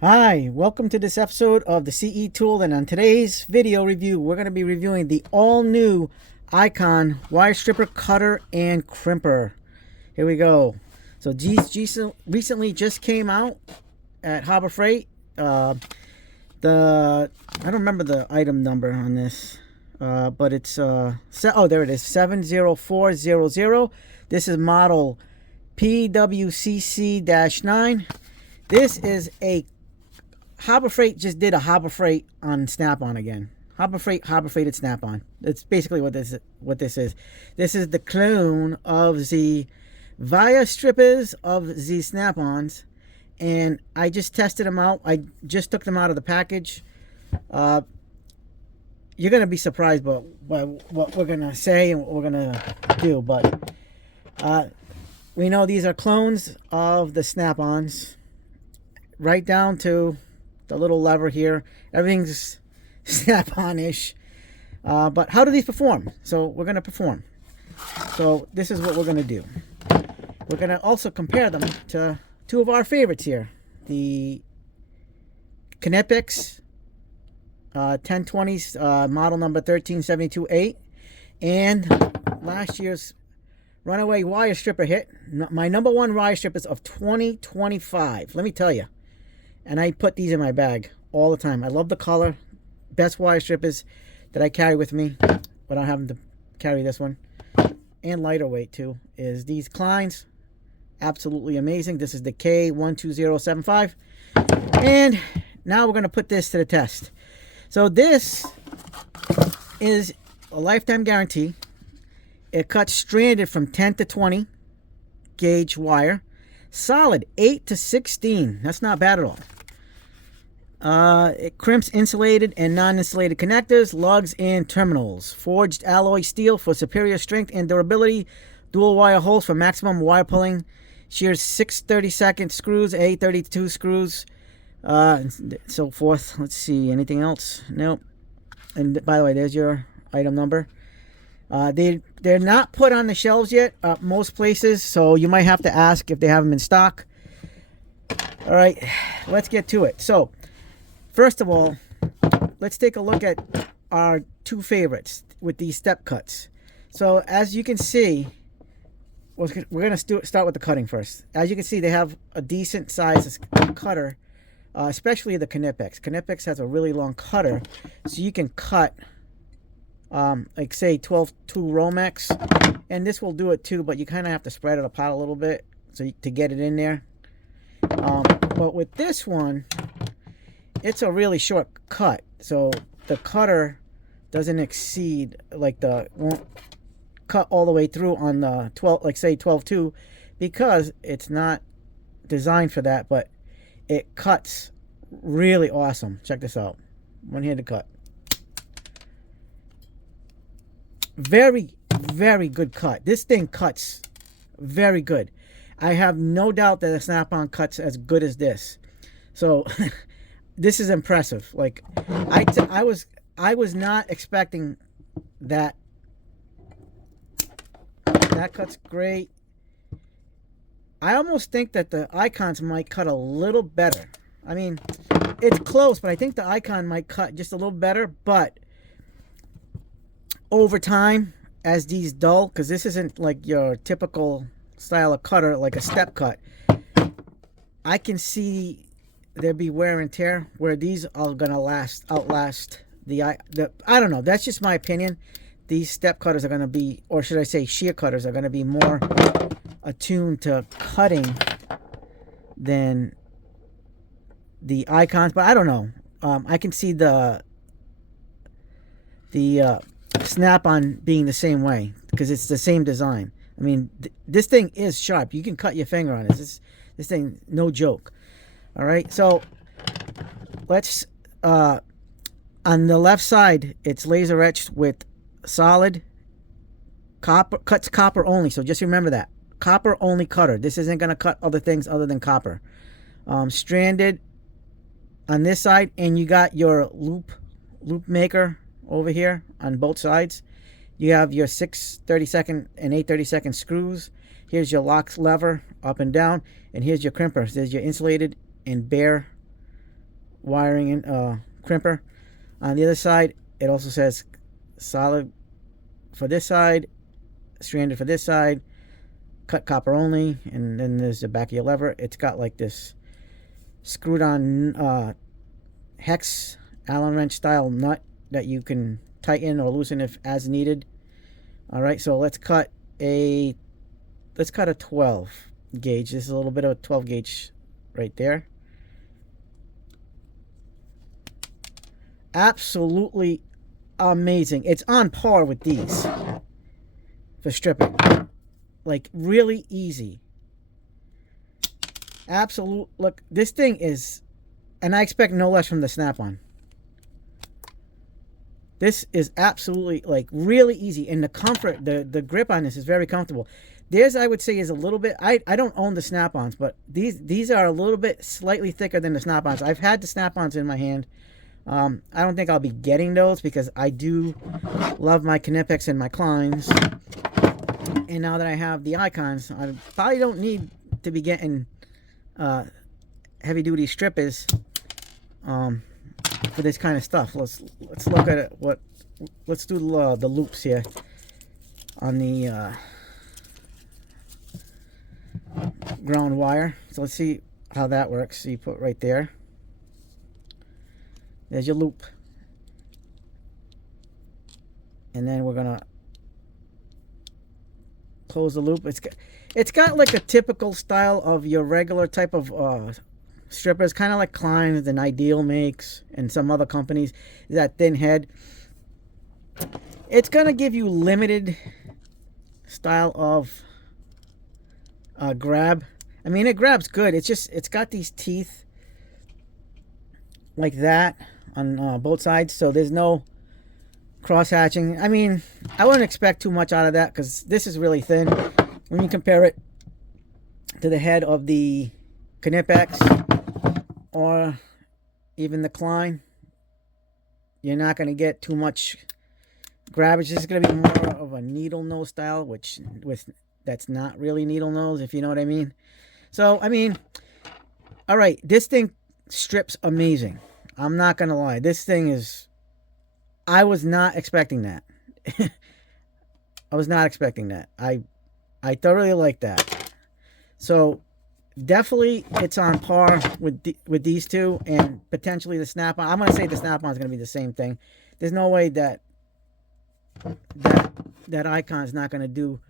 Hi, welcome to this episode of the CE Tool, and on today's video review we're going to be reviewing the all-new Icon wire stripper, cutter, and crimper. Here we go. So these recently just came out at Harbor Freight. I don't remember the item number on this, but it's oh, there it is, 70400. This is model PWCC-9. This is a Harbor Freight just did a Harbor Freight on Snap-on again. Harbor Freighted Snap-on. That's basically what this is. This is the clone of the wire strippers of the Snap-ons, and I just tested them out. I just took them out of the package. You're gonna be surprised by what we're gonna say and what we're gonna do, but we know these are clones of the Snap-ons, right down to the little lever here. Everything's Snap-on-ish. But how do these perform? So we're going to perform. So this is what we're going to do. We're going to also compare them to two of our favorites here. The Knipex 1020s, model number 13728, and last year's runaway wire stripper hit. My number one wire strippers of 2025. Let me tell you. And I put these in my bag all the time. I love the color. Best wire strippers that I carry with me, but I'm having to carry this one. And lighter weight too. Is these Kleins. Absolutely amazing. This is the K12075. And now we're going to put this to the test. So this is a lifetime guarantee. It cuts stranded from 10 to 20 gauge wire. Solid 8 to 16. That's not bad at all. It crimps insulated and non-insulated connectors, lugs, and terminals. Forged alloy steel for superior strength and durability. Dual wire holes for maximum wire pulling. Shears 6 32nd screws, 8 32 screws, and so forth. Let's see, anything else? Nope. And by the way, there's your item number. They're not put on the shelves yet most places, so you might have to ask if they have them in stock. All right, let's get to it. So first of all, let's take a look at our two favorites with these step cuts. So as you can see, we're going to start with the cutting first. As you can see, they have a decent size cutter, especially the Knipex. Knipex has a really long cutter, so you can cut like say 12-2 Romex, and this will do it too, but you kind of have to spread it apart a little bit to get it in there. But with this one, it's a really short cut, so the cutter doesn't exceed, like, won't cut all the way through on the 12, like say 12-2, because it's not designed for that, but it cuts really awesome. Check this out. One-handed cut. Very, very good cut. This thing cuts very good. I have no doubt that a Snap-on cuts as good as this. So this is impressive. Like, I was not expecting that. That cuts great. I almost think that the Icons might cut a little better. I mean, it's close, but I think the Icon might cut just a little better. But over time, as these dull, because this isn't like your typical style of cutter, like a step cut, I can see there be wear and tear where these are gonna outlast the I don't know. That's just my opinion. These step cutters are gonna be, or should I say, shear cutters are gonna be more attuned to cutting than the Icons. But I don't know. I can see the Snap-on being the same way, because it's the same design. I mean, this thing is sharp. You can cut your finger on it. This thing, no joke. All right, so let's on the left side, it's laser etched with solid copper, cuts copper only. So just remember that, copper only cutter. This isn't going to cut other things other than copper. Stranded on this side, and you got your loop maker over here on both sides. You have your 6 32nd and 8 32nd screws. Here's your lock lever up and down, and here's your crimpers. There's your insulated and bare wiring and crimper. On the other side, it also says solid for this side, stranded for this side, cut copper only, and then there's the back of your lever. It's got like this screwed on hex Allen wrench style nut that you can tighten or loosen if as needed. All right, so let's cut a 12 gauge. This is a little bit of a 12 gauge right there. Absolutely amazing. It's on par with these for stripping. Like, really easy. Absolute. Look, this thing is, and I expect no less from the Snap-on. This is absolutely, like, really easy. And the comfort, the grip on this is very comfortable. Theirs, I would say, is a little bit, I don't own the Snap-ons, but these are a little bit slightly thicker than the Snap-ons. I've had the Snap-ons in my hand. I don't think I'll be getting those because I do love my Knipex and my Kleins. And now that I have the Icons, I probably don't need to be getting heavy-duty strippers for this kind of stuff. Let's look at it. Let's do the loops here on the ground wire. So let's see how that works. So you put right there. There's your loop. And then we're gonna close the loop. It's got like a typical style of your regular type of strippers, kind of like Klein's and Ideal makes, and some other companies. That thin head. It's gonna give you limited style of grab. I mean, it grabs good. It's got these teeth like that on both sides, so there's no cross hatching. I mean, I wouldn't expect too much out of that because this is really thin when you compare it to the head of the Knipex or even the Klein. You're not going to get too much grabbage. This is going to be more of a needle nose style, that's not really needle nose, if you know what I mean. So, I mean, all right, this thing strips amazing. I'm not going to lie. This thing is, I was not expecting that. I was not expecting that. I thoroughly like that. So definitely it's on par with these two and potentially the Snap-on. I'm going to say the Snap-on is going to be the same thing. There's no way that Icon's not going to do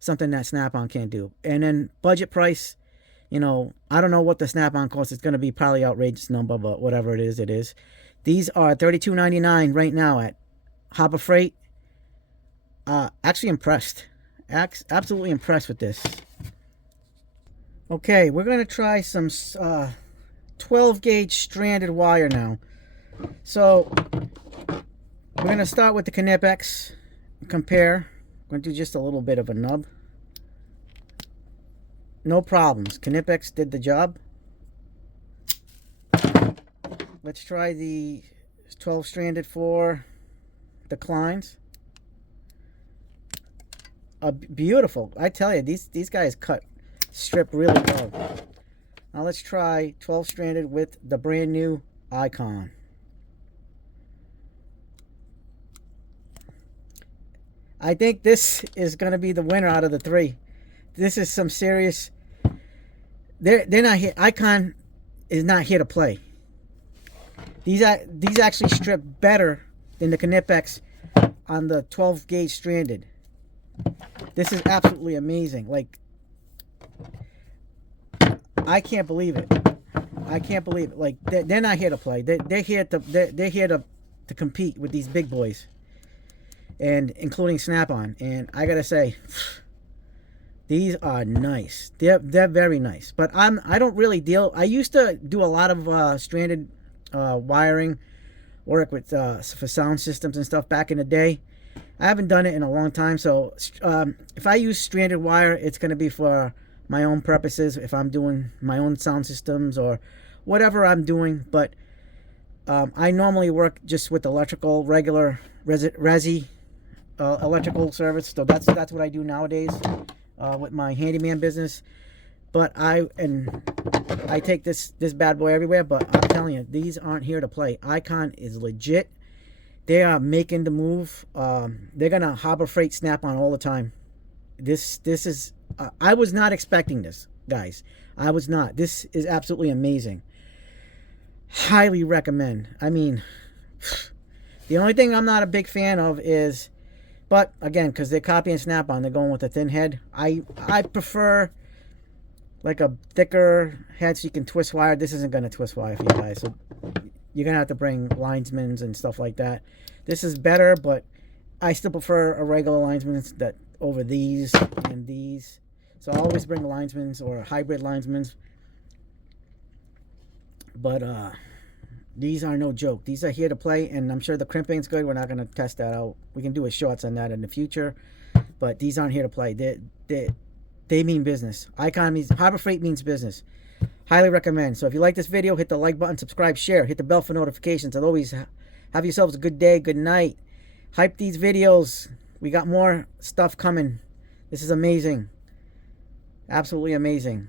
something that Snap-on can't do. And then budget price, you know, I don't know what the Snap-on costs. It's going to be probably outrageous number, but whatever it is, it is. These are $32.99 right now at Harbor Freight. Actually impressed. Absolutely impressed with this. Okay, we're going to try some 12 gauge stranded wire now. So we're going to start with the Knipex. Compare. I'm going to do just a little bit of a nub. No problems. Knipex did the job. Let's try the 12 stranded for the Kleins. Beautiful. I tell you, these guys strip really well. Now let's try 12 stranded with the brand new Icon. I think this is going to be the winner out of the three. This is some serious. They're not here. Icon is not here to play. These actually strip better than the Knipex on the 12 gauge stranded. This is absolutely amazing. Like, I can't believe it. I can't believe it. Like, they're not here to play. They're here to compete with these big boys, and including Snap-on. And I gotta say, these are nice. They're very nice. But I don't really deal. I used to do a lot of stranded wiring work with for sound systems and stuff back in the day. I haven't done it in a long time. So if I use stranded wire, it's going to be for my own purposes. If I'm doing my own sound systems or whatever I'm doing. But I normally work just with electrical, regular resi electrical service. So that's what I do nowadays with my handyman business. But I take this bad boy everywhere. But I'm telling you, these aren't here to play. Icon is legit. They are making the move. They're gonna Harbor Freight Snap-on all the time. This is. I was not expecting this, guys. I was not. This is absolutely amazing. Highly recommend. I mean, the only thing I'm not a big fan of is, but again, because they're copying Snap-on, they're going with a thin head. I prefer like a thicker head so you can twist wire. This isn't going to twist wire for you guys, so you're going to have to bring linesmans and stuff like that. This is better, but I still prefer a regular linesman's that over these and these. So I always bring linesmans or hybrid linesmans. But these are no joke. These are here to play, and I'm sure the crimping's good. We're not going to test that out. We can do a shorts on that in the future, but these aren't here to play. They mean business. Icon means, Harbor Freight means business. Highly recommend. So if you like this video, hit the like button, subscribe, share, hit the bell for notifications. As always, have yourselves a good day, good night. Hype these videos. We got more stuff coming. This is amazing. Absolutely amazing.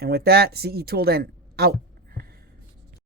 And with that, CE Toolden out.